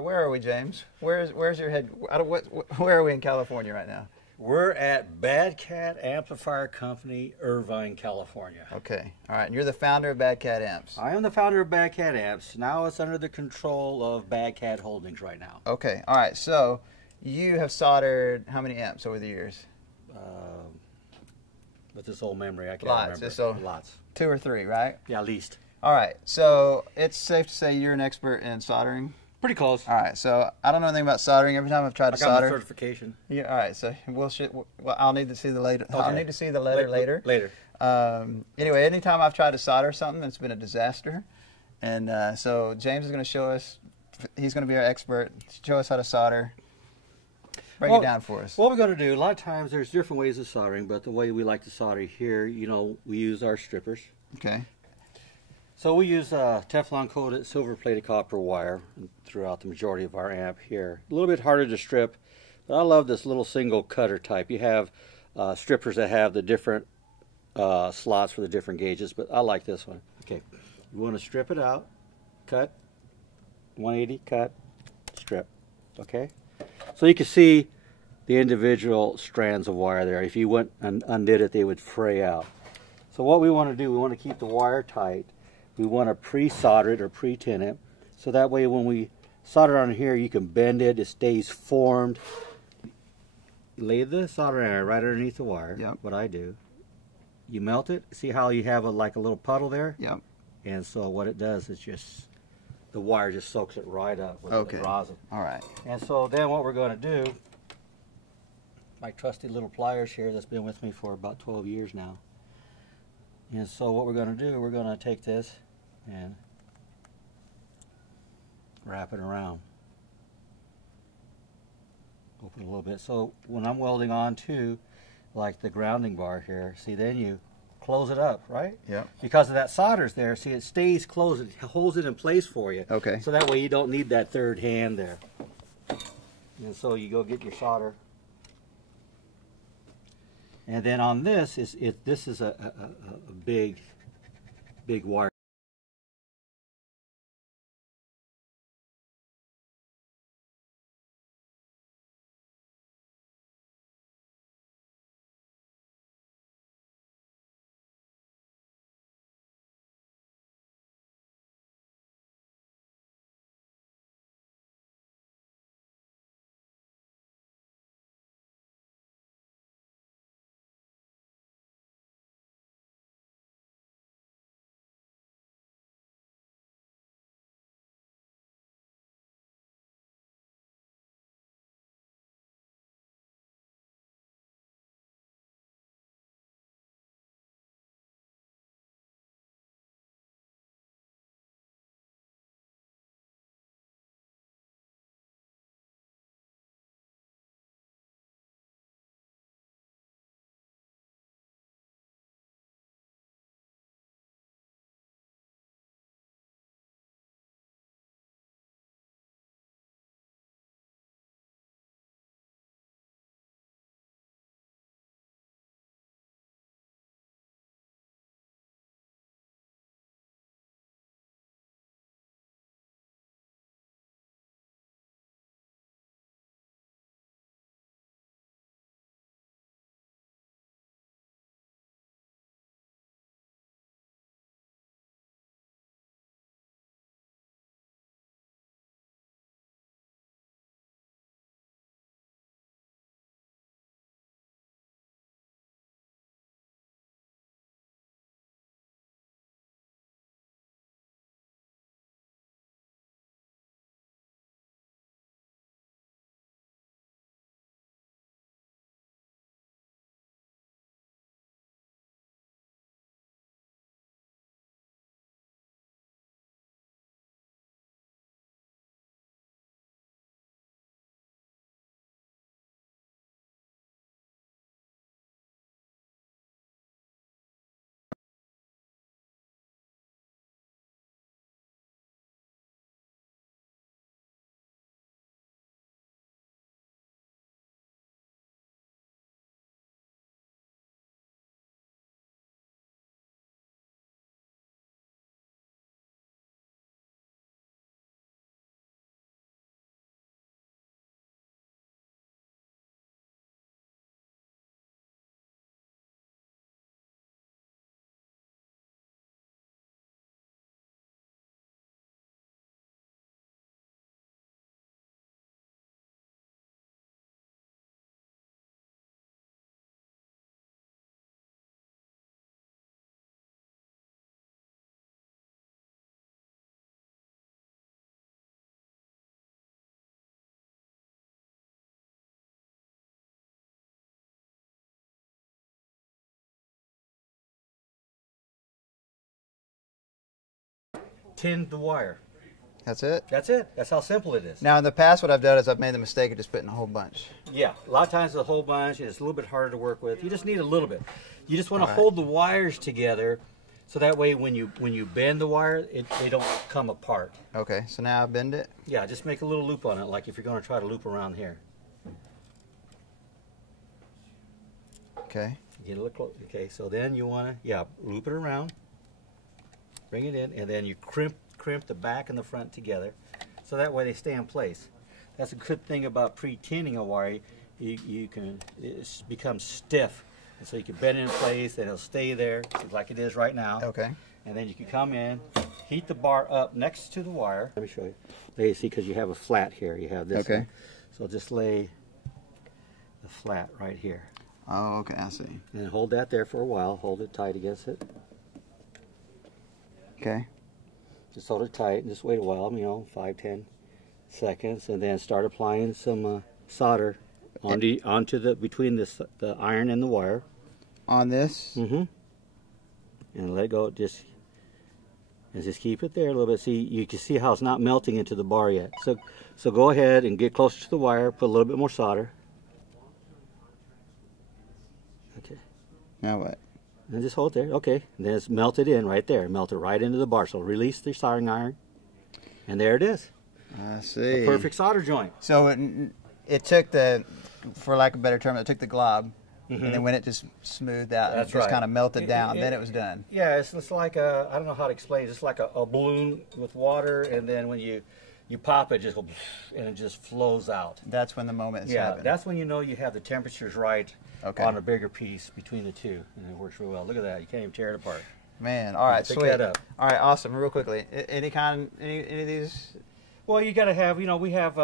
where are we, James? Where's your head? Where are we in California right now? We're at Bad Cat Amplifier Company, Irvine, California. Okay. All right. And you're the founder of Bad Cat Amps. I am the founder of Bad Cat Amps. Now it's under the control of Bad Cat Holdings right now. Okay. All right. So you have soldered how many amps over the years? With this old memory, I can't remember. So Lots. 2 or 3, right? Yeah, at least. All right. So it's safe to say you're an expert in soldering? Pretty close. All right. So I don't know anything about soldering. Every time I've tried to solder. I got my certification. Yeah. All right. So I'll need to see the later. Okay. I'll need to see the letter later. Later. Anyway, anytime I've tried to solder something, it's been a disaster. And so James is going to show us. He's going to be our expert. Show us how to solder. Break it down for us. What we're going to do, a lot of times there's different ways of soldering, but the way we like to solder here, we use our strippers. Okay. So we use Teflon coated silver plated copper wire throughout the majority of our amp here. A little bit harder to strip, but I love this little single cutter type. You have strippers that have the different slots for the different gauges, but I like this one. Okay, you want to strip it out, cut, 180, cut, strip, okay? So you can see the individual strands of wire there. If you went and undid it, they would fray out. So what we want to do, we want to keep the wire tight. We want to pre-solder it or pre-tin it. So that way when we solder on here, you can bend it, it stays formed. Lay the soldering iron right underneath the wire, yep. What I do. You melt it. See how you have like a little puddle there? Yep. And so what it does is just, the wire just soaks it right up with the rosin. All right. And so then what we're going to do, my trusty little pliers here that's been with me for about 12 years now. And so what we're going to do, we're going to take this and wrap it around. Open a little bit. So when I'm welding on to like the grounding bar here, see, then you close it up, right? Yeah. Because of that solder's there, see, it stays closed. It holds it in place for you. Okay. So that way you don't need that third hand there. And so you go get your solder. And then on this, this is a big wire. tin the wire. That's it? That's it. That's how simple it is. Now, in the past, what I've done is I've made the mistake of just putting a whole bunch. Yeah, a lot of times the whole bunch, and it's a little bit harder to work with. You just need a little bit. You just want to hold the wires together, so that way when you bend the wire, they don't come apart. Okay, so now I bend it. Yeah, just make a little loop on it, like if you're going to try to loop around here. Okay. Get a little close. Okay, so then you want to, loop it around, bring it in, and then you crimp the back and the front together, so that way they stay in place. That's a good thing about pre-tinning a wire. It becomes stiff, and so you can bend it in place, and it'll stay there like it is right now. Okay. And then you can come in, heat the bar up next to the wire. Let me show you. There you see, because you have a flat here. You have this. Okay. One. So just lay the flat right here. Oh, okay, I see. And hold that there for a while. Hold it tight against it. Okay. Just hold it tight and just wait a while, 5-10 seconds, and then start applying some solder onto between the iron and the wire. On this? Mm-hmm. And let it go. Just keep it there a little bit. See, you can see how it's not melting into the bar yet. So go ahead and get closer to the wire. Put a little bit more solder. Okay. Now what? And just hold it there. Okay. And then it's melted in right there. Melted right into the bar. So release the soldering iron. And there it is. I see. A perfect solder joint. So it took for lack of a better term, it took the glob, and then when it just smoothed out, That's it just right. kind of melted down, then it was done. Yeah, it's like I don't know how to explain it. It's like a balloon with water, and then when you pop it, just go, and it just flows out. That's when the moment is happening. That's when you know you have the temperatures right Okay. on a bigger piece between the two, and it works real well. Look at that. You can't even tear it apart. Man, all right, Pick sweet. that up. All right, awesome. Real quickly, any of these? Well, you got to have, we have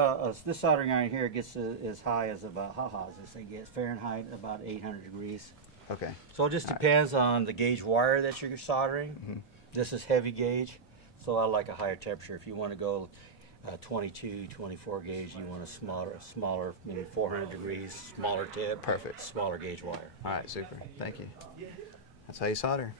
this soldering iron here gets as high as about, how hot does this thing get? Fahrenheit, about 800 degrees. Okay. So it just depends on the gauge wire that you're soldering. Mm-hmm. This is heavy gauge, so I like a higher temperature. If you want to go 22, 24 gauge, you want a smaller, maybe 400 degrees, smaller tip. Perfect. Smaller gauge wire. All right, super. Thank you. That's how you solder.